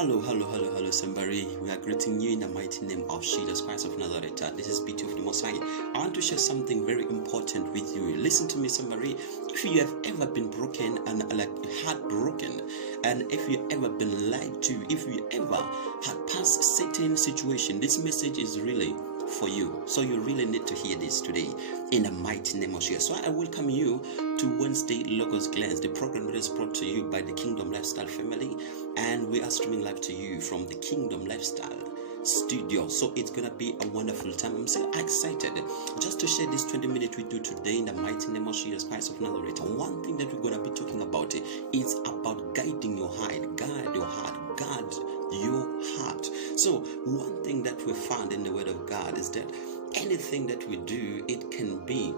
Hello, somebody. We are greeting you in the mighty name of Jesus Christ of Nazareth. This is Beauty of the Messiah. I want to share something very important with you. Listen to me, somebody. If you have ever been broken and heartbroken, and if you ever been lied to, if you ever had passed certain situation, this message is really for you. So you really need to hear this today in the mighty name of Jesus. So I welcome you to Wednesday Logos Glance, the program that is brought to you by the Kingdom Lifestyle family, and we are streaming live to you from the Kingdom Lifestyle studio. So it's gonna be a wonderful time. I'm so excited just to share this 20 minutes with you today in the mighty name of Jesus Christ of Nazareth. One thing that we're gonna be talking about is about guiding your heart. Guide your heart. Guard your heart. So one thing that we found in the Word of God is that anything that we do, it can be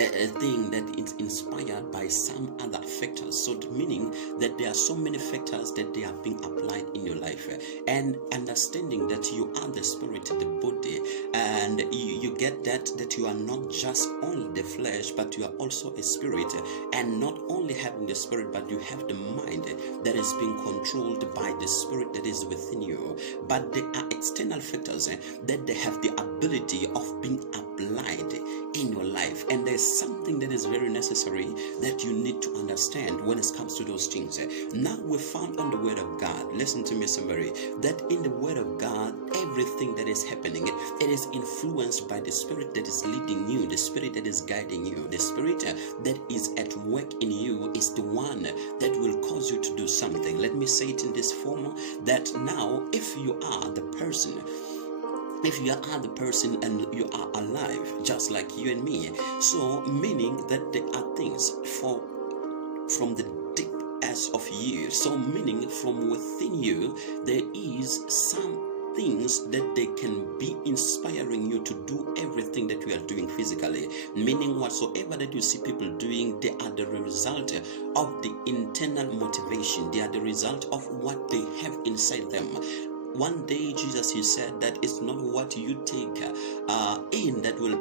a thing that is inspired by some other factors. So meaning that there are so many factors that they are being applied in your life, and understanding that you are the spirit, the body, and you get that you are not just only the flesh, but you are also a spirit, and not only having the spirit, but you have the mind that is being controlled by the spirit that is within you. But there are external factors that they have the ability of being applied in your life, and there's something that is very necessary that you need to understand when it comes to those things. Now we found on the Word of God, listen to me somebody, that in the Word of God, everything that is happening, it is influenced by the spirit that is leading you, the spirit that is guiding you. The spirit that is at work in you is the one that will cause you to do something. Let me say it in this form, that now if you are the person and you are alive, just like you and me, so meaning that there are things from the deep as of you, so meaning from within you, there is some things that they can be inspiring you to do everything that we are doing physically, meaning whatsoever that you see people doing, they are the result of the internal motivation. They are the result of what they have inside them. One day Jesus, he said that it's not what you take in that will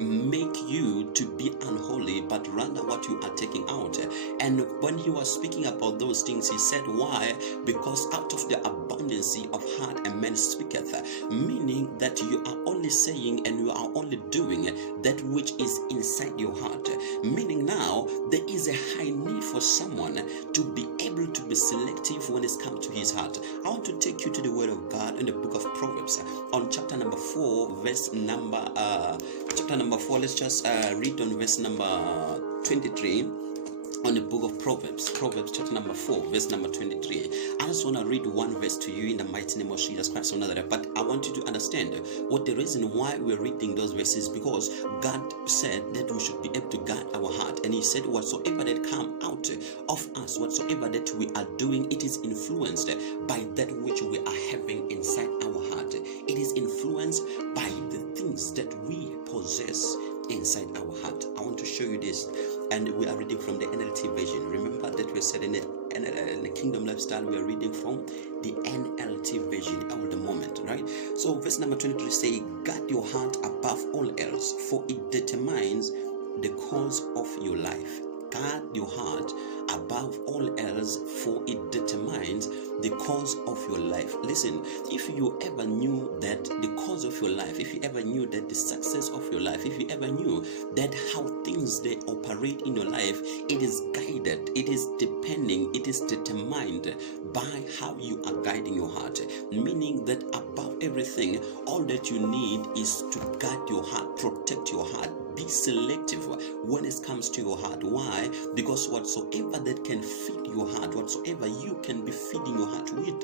make you to be unholy, but rather what you are taking out. And when he was speaking about those things, he said, why? Because out of the abundance of heart a man speaketh, meaning that you are only saying and you are only doing that which is inside your heart. Meaning now there is a high need for someone to be able to be selective when it comes to his heart. I want to take you to the Word of God in the book of Proverbs on chapter number 4, verse number 4. Let's just read on verse number 23 on the book of Proverbs chapter number 4, verse number 23. I just want to read one verse to you in the mighty name of Jesus Christ of Nazareth, but I want you to understand what the reason why we're reading those verses, because God said that we should be able to guard our heart, and he said whatsoever that come out of us, whatsoever that we are doing, it is influenced by that which we are having inside our heart. It is influenced by the things that we possess inside our heart. I want to show you this, and we are reading from the NLT version. Remember that we said in the Kingdom Lifestyle, we are reading from the NLT version all the moment, right? So verse number 23 say, guard your heart above all else, for it determines the course of your life. Guard your heart above all else, for it determines the course of your life. Listen, if you ever knew that the course of your life, if you ever knew that the success of your life, if you ever knew that how things they operate in your life, it is guided, it is depending, it is determined by how you are guiding your heart. Meaning that above everything, all that you need is to guard your heart, protect your heart. Be selective when it comes to your heart. Why? Because whatsoever that can feed your heart, whatsoever you can be feeding your heart with,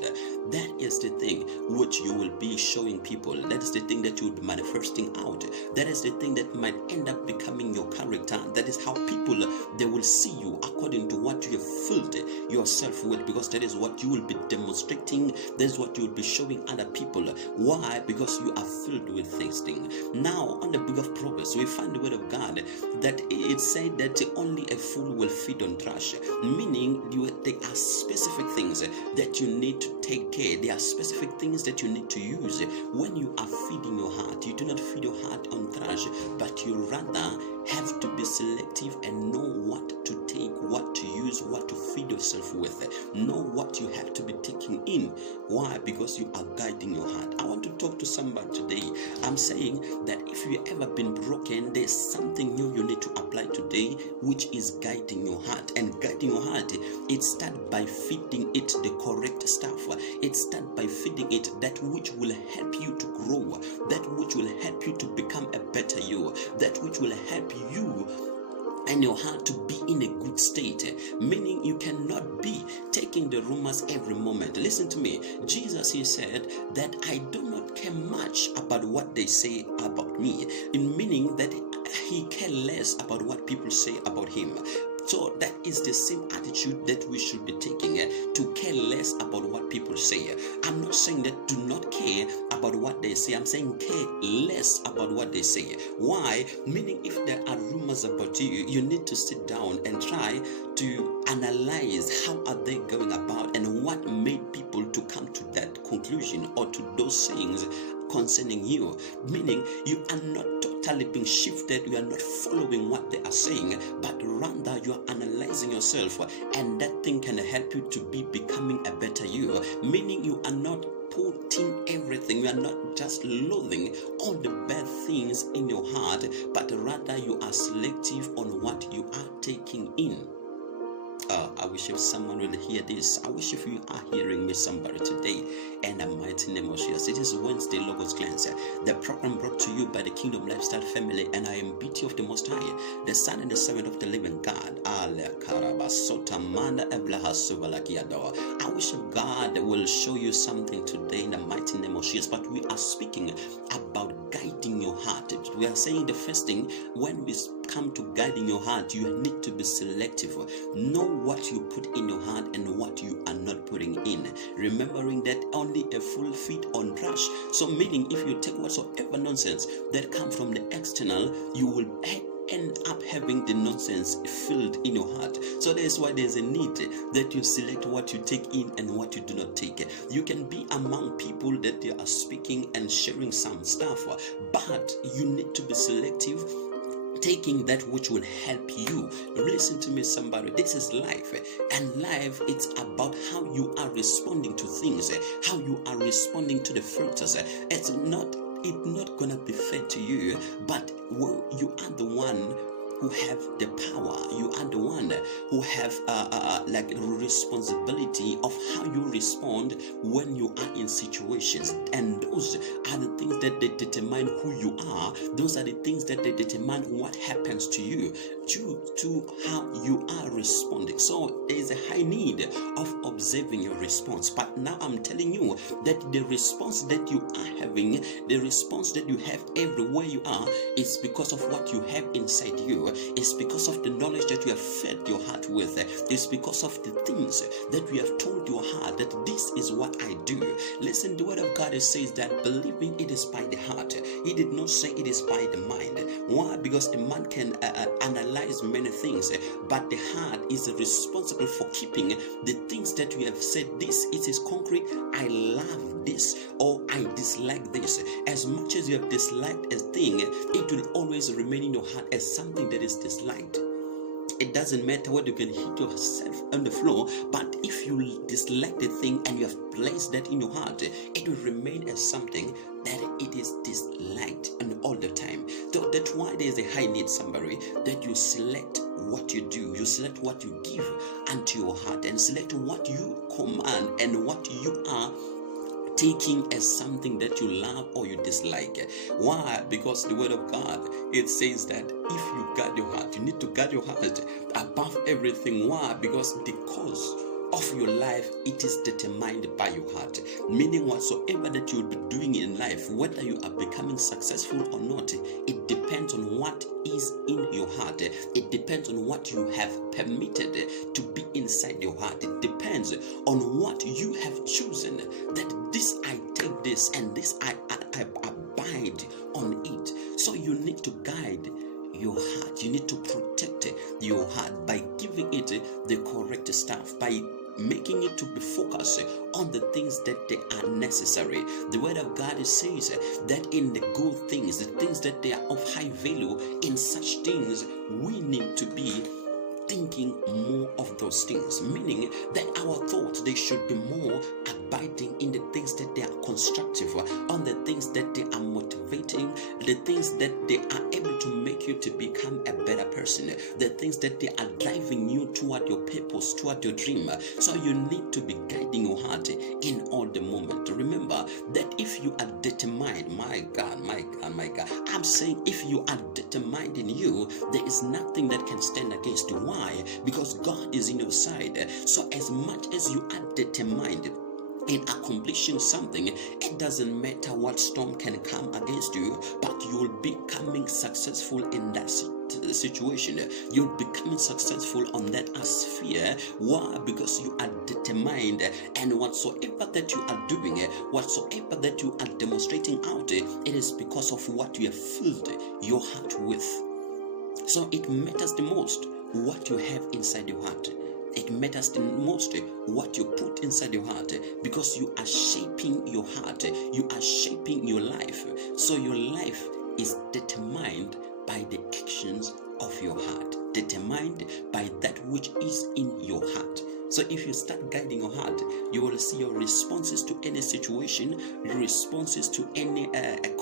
that is the thing which you will be showing people. That is the thing that you will be manifesting out. That is the thing that might end up becoming your character. That is how people, they will see you according to what you have filled yourself with, because that is what you will be demonstrating. That is what you will be showing other people. Why? Because you are filled with this thing. Now on the book of Proverbs, we find the Word of God that it said that only a fool will feed on trash, meaning there are specific things that you need to take care. There are specific things that you need to use when you are feeding your heart. You do not feed your heart on trash, but you rather have to be selective and know what to take, what to use knows what to feed yourself with. Know what you have to be taking in. Why? Because you are guiding your heart. I want to talk to somebody today. I'm saying that if you ever been broken, there's something new you need to apply today, which is guiding your heart. And guiding your heart, it starts by feeding it the correct stuff. It starts by feeding it that which will help you to grow, that which will help you to become a better you, that which will help you and your heart to be in a good state, meaning you cannot be taking the rumors every moment. Listen to me. Jesus, he said that I do not care much about what they say about me, in meaning that he cares less about what people say about him. So that is the same attitude that we should be taking, to care less about what people say. I'm not saying that do not care about what they say. I'm saying care less about what they say. Why? Meaning if there are rumors about you, you need to sit down and try to analyze how are they going about and what made people to come to that conclusion or to those sayings concerning you. Meaning you are not totally being shifted, you are not following what they are saying, but rather you are analyzing yourself, and that thing can help you to be becoming a better you. Meaning you are not putting everything, you are not just loathing all the bad things in your heart, but rather you are selective on what you are taking in. I wish if someone will hear this. I wish if you are hearing me, somebody today, in the mighty name of Jesus. It is Wednesday Logos Glance, the program brought to you by the Kingdom Lifestyle family, and I am Beauty of the Most High, the Son and the Servant of the Living God. I wish if God will show you something today in the mighty name of Jesus. But we are speaking about guiding your heart. We are saying the first thing, when we come to guiding your heart, you need to be selective. Know what you put in your heart and what you are not putting in, remembering that only a full feed on trash. So meaning if you take whatsoever nonsense that come from the external, you will end up having the nonsense filled in your heart. So that's why there's a need that you select what you take in and what you do not take. You can be among people that they are speaking and sharing some stuff, but you need to be selective, taking that which will help you. Listen to me, somebody. This is life, and life, it's about how you are responding to things, how you are responding to the filters. It's not gonna be fair to you, but you are the one who have the power. You are the one who have like responsibility of how you respond when you are in situations, and those are the things that they determine who you are. Those are the things that they determine what happens to you due to how you are responding. So there is a high need of observing your response. But now I'm telling you that the response that you are having, the response that you have everywhere you are, is because of what you have inside you. It's because of the knowledge that you have fed your heart with. It's because of the things that you have told your heart that this is what I do. Listen, the word of God says that believing it is by the heart. He did not say it is by the mind. Why? Because the man can analyze many things, but the heart is responsible for keeping the things that you have said. This it is concrete. I love this, or I dislike this. As much as you have disliked a thing, it will always remain in your heart as something that is disliked. It doesn't matter whether you can hit yourself on the floor, but if you dislike the thing and you have placed that in your heart, it will remain as something that it is disliked and all the time. So that's why there's a high need, somebody, that you select what you do, you select what you give unto your heart, and select what you command and what you are taking as something that you love or you dislike. Why? Because the word of God, it says that if you guard your heart, you need to guard your heart above everything. Why? Because the cause of your life, it is determined by your heart. Meaning whatsoever that you will be doing in life, whether you are becoming successful or not, it depends on what is in your heart. It depends on what you have permitted to be inside your heart. It depends on what you have chosen, that this I take this and this I abide on it. So you need to guide your heart. You need to protect your heart by giving it the correct stuff, by making it to be focused on the things that they are necessary. The word of God says that in the good things, the things that they are of high value, in such things we need to be thinking more of those things, meaning that our thoughts, they should be more abiding in the things that they are constructive, on the things that they are motivating, the things that they are able to make you to become a better person, the things that they are driving you toward your purpose, toward your dream. So you need to be guiding your heart in all the moment. Remember that if you are determined, my God, I'm saying if you are determined in you, there is nothing that can stand against you. Why? Because God is in your side. So as much as you are determined in accomplishing something, it doesn't matter what storm can come against you, but you'll be becoming successful in that situation. You'll becoming successful on that sphere. Why? Because you are determined, and whatsoever that you are doing, whatsoever that you are demonstrating out, it is because of what you have filled your heart with. So it matters the most what you have inside your heart. It matters the most what you put inside your heart, because you are shaping your heart, you are shaping your life. So your life is determined by the actions of your heart, determined by that which is in your heart. So if you start guiding your heart, you will see your responses to any situation, your responses to any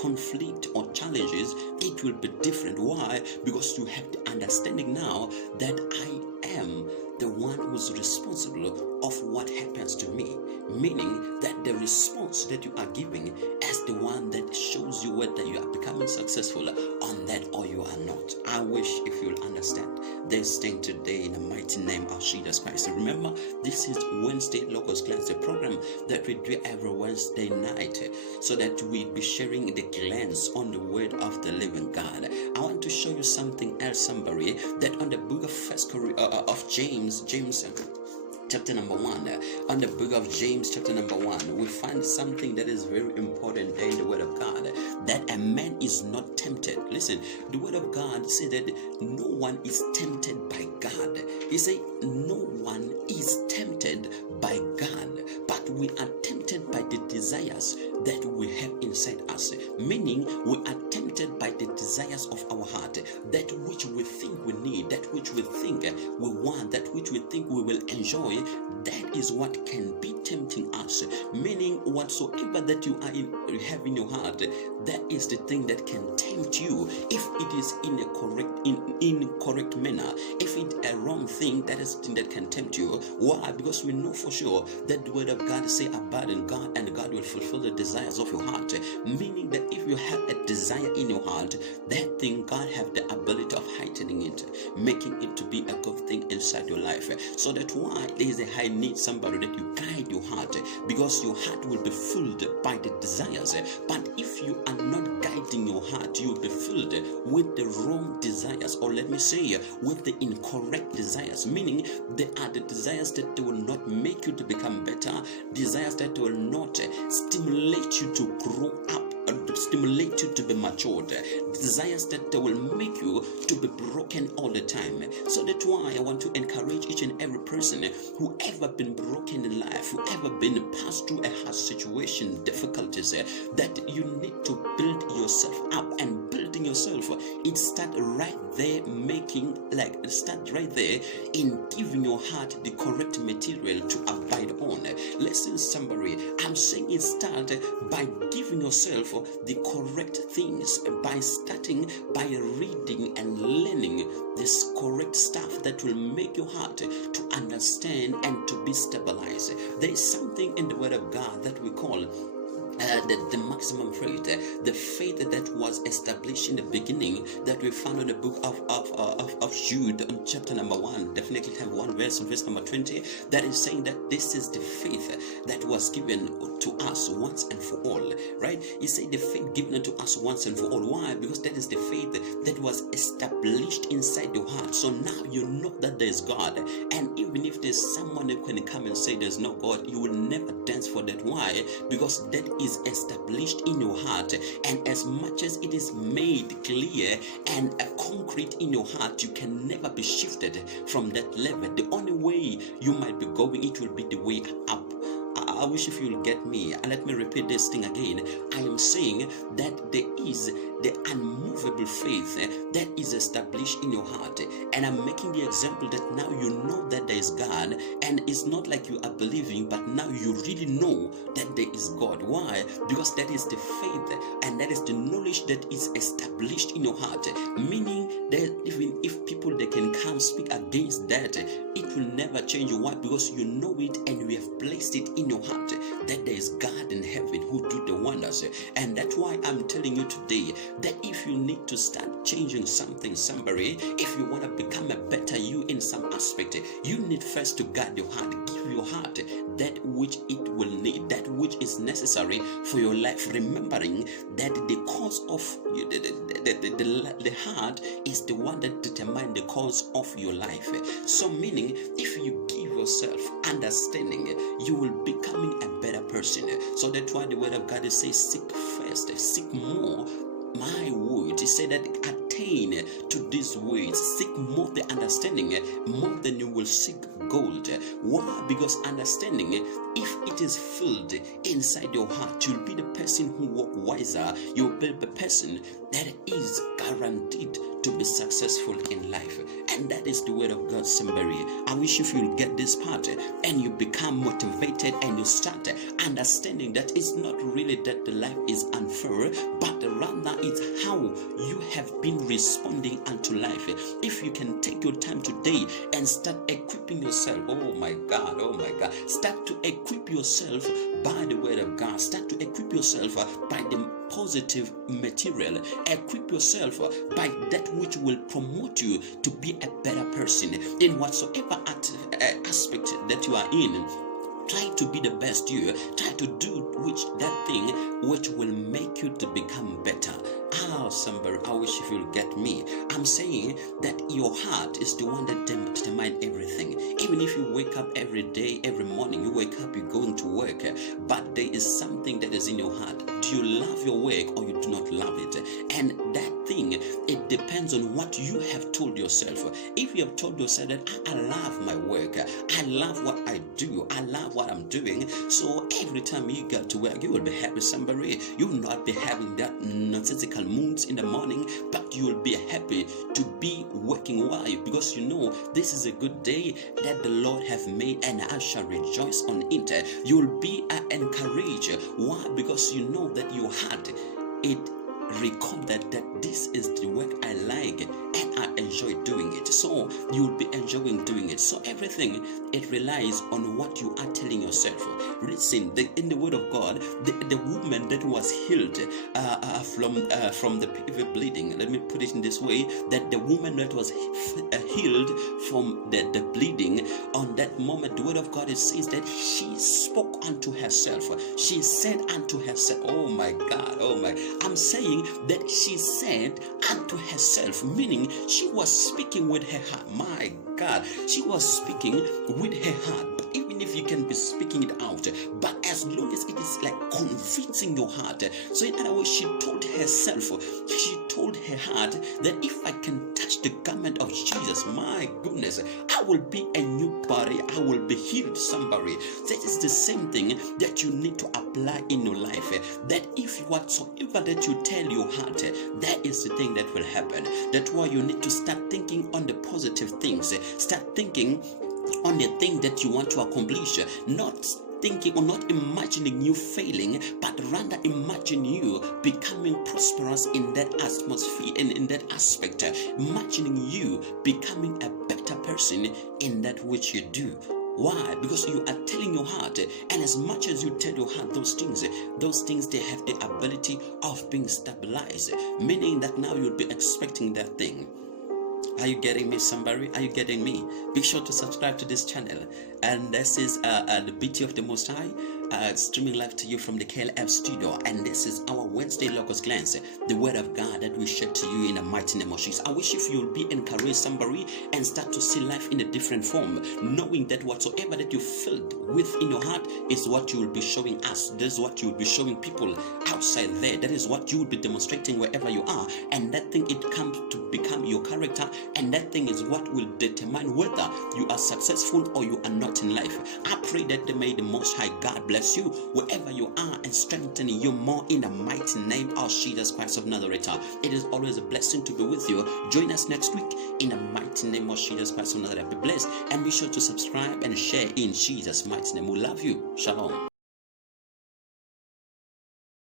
conflict or challenges, it will be different. Why? Because you have the understanding now that I am the one who's responsible of what happens to me, meaning that the response that you are giving is the one that shows you whether you are becoming successful on that or you are not. I wish if you'll understand this thing today in the mighty name of Jesus Christ. Remember, this is Wednesday Logos Class, the program that we do every Wednesday night, so that we be sharing the glance on the word of the living God. I want to show you something else, somebody, that on the book of James chapter number 1, on the book of James chapter number 1, we find something that is very important in the word of God, that a man is not tempted. Listen, the word of God says that no one is tempted by God. He said no one is tempted by God, but we are tempted by the desires that we have inside us, meaning we are tempted by the desires of our heart, that which we think we need, that which we think we want, that which we think we will enjoy. That is what can be tempting us, meaning whatsoever that you have in your heart, that is the thing that can tempt you if it is in a incorrect manner. If it's a wrong thing, that is the thing that can tempt you. Why? Because we know for sure that the word of God say abide in God, and God will fulfill the desires of your heart, meaning that if you have a desire in your heart, that thing God have the ability of heightening it, making it to be a good thing inside your life. So that why there is a high need, somebody, that you guide your heart, because your heart will be filled by the desires. But if you are not guiding your heart, you will be filled with the wrong desires, or let me say with the incorrect desires, meaning they are the desires that they will not make you to become better, desires that will not stimulate you to grow up, stimulate you to be matured, desires that will make you to be broken all the time. So that's why I want to encourage each and every person who ever been broken in life, who ever been passed through a hard situation, difficulties, that you need to build yourself up. And building yourself, it start right there, start right there in giving your heart the correct material to abide on. Listen, somebody, I'm saying it start by giving yourself the correct things, by starting by reading and learning this correct stuff that will make your heart to understand and to be stabilized. There is something in the word of God that we call the maximum faith, the faith that was established in the beginning, that we found in the book of Jude on chapter number 1. Definitely have one verse, on verse number 20, that is saying that this is the faith that was given to us once and for all, right? He said the faith given to us once and for all. Why? Because that is the faith that was established inside your heart. So now you know that there is God, and even if there's someone that can come and say there's no God, you will never dance for that. Why? Because that is established in your heart, and as much as it is made clear and concrete in your heart, you can never be shifted from that level. The only way you might be going, it will be the way up. I wish if you'll get me. And let me repeat this thing again. I am saying that there is the unmovable faith that is established in your heart. And I'm making the example that now you know that there is God, and it's not like you are believing, but now you really know that there is God. Why? Because that is the faith and that is the knowledge that is established in your heart. Meaning that even if people they can come speak against that, it will never change you. Why? Because you know it and you have placed it in your heart that there is God in heaven who do the wonders. And that's why I'm telling you today that if you need to start changing something, somebody, if you want to become a better you in some aspect, you need first to guard your heart. Give your heart that which it will need, that which is necessary for your life, remembering that the cause of the heart is the one that determines the cause of your life. So meaning, if you give yourself understanding, you will becoming a better person. So that's why the word of God says, seek first, seek more my word. He said that attain to these words, seek more the understanding, more than you will seek gold. Why? Because understanding, if it is filled inside your heart, you'll be the person who walk wiser. You'll be the person that is guaranteed to be successful in life. And that is the word of God, somebody. I wish if you'll get this part and you become motivated and you start understanding that it's not really that the life is unfair, but rather it's how you have been responding unto life. If you can take your time today and start equipping yourself, oh my God, start to equip yourself by the word of God. Start to equip yourself by the positive material. Equip yourself by that which will promote you to be a better person in whatsoever aspect that you are in. Try to be the best you. Try to do that thing which will make you to become better. Somebody, I wish if you'll get me. I'm saying that your heart is the one that determines everything. Even if you wake up every day, every morning, you wake up, you're going to work, but there is something that is in your heart. Do you love your work or you do not love it? And that thing, it depends on what you have told yourself. If you have told yourself that I love my work, I love what I do, I love what I'm doing, so every time you get to work, you will be happy. Somebody, you will not be having that nonsensical moods in the morning, but you will be happy to be working while because you know this is a good day that the Lord have made and I shall rejoice on it. You will be encouraged. Why? Because you know that your heart, it record that this is the work I like and I enjoy doing it. So you'll be enjoying doing it. So everything, it relies on what you are telling yourself. Listen, in the word of God, the woman that was healed from the bleeding, let me put it in this way, that the woman that was healed from the bleeding, on that moment, the word of God, it says that she spoke unto herself. She said unto herself, oh my God, I'm saying that she said unto herself, meaning she was speaking with her heart. My God, she was speaking with her heart. But even if you can be speaking it out, but as long as it is like convincing your heart. So in other words, she told herself, she told her heart that if I can touch the garment of Jesus, my goodness, I will be a new body, I will be healed. Somebody, that is the same thing that you need to apply in your life. That if whatsoever that you tell your heart, that is the thing that will happen. That's why you need to start thinking on the positive things. Start thinking on the thing that you want to accomplish, not thinking or not imagining you failing, but rather imagine you becoming prosperous in that atmosphere and in that aspect, imagining you becoming a better person in that which you do. Why? Because you are telling your heart, and as much as you tell your heart those things, they have the ability of being stabilized, meaning that now you'll be expecting that thing. Are you getting me, somebody? Are you getting me? Be sure to subscribe to this channel. And this is the beauty of the Most High, streaming live to you from the KLF studio. And this is our Wednesday Logos Glance, the word of God that we share to you in the mighty name of Jesus. I wish if you'll be encouraged, somebody, and start to see life in a different form, knowing that whatsoever that you filled with in your heart is what you will be showing us. That is what you will be showing people outside there. That is what you will be demonstrating wherever you are. And that thing, it comes to become your character. And that thing is what will determine whether you are successful or you are not in life. I pray that may the Most High God bless bless you wherever you are and strengthen you more in the mighty name of Jesus Christ of Nazareth. It is always a blessing to be with you. Join us next week in the mighty name of Jesus Christ of Nazareth. Be blessed and be sure to subscribe and share in Jesus' mighty name. We love you. Shalom.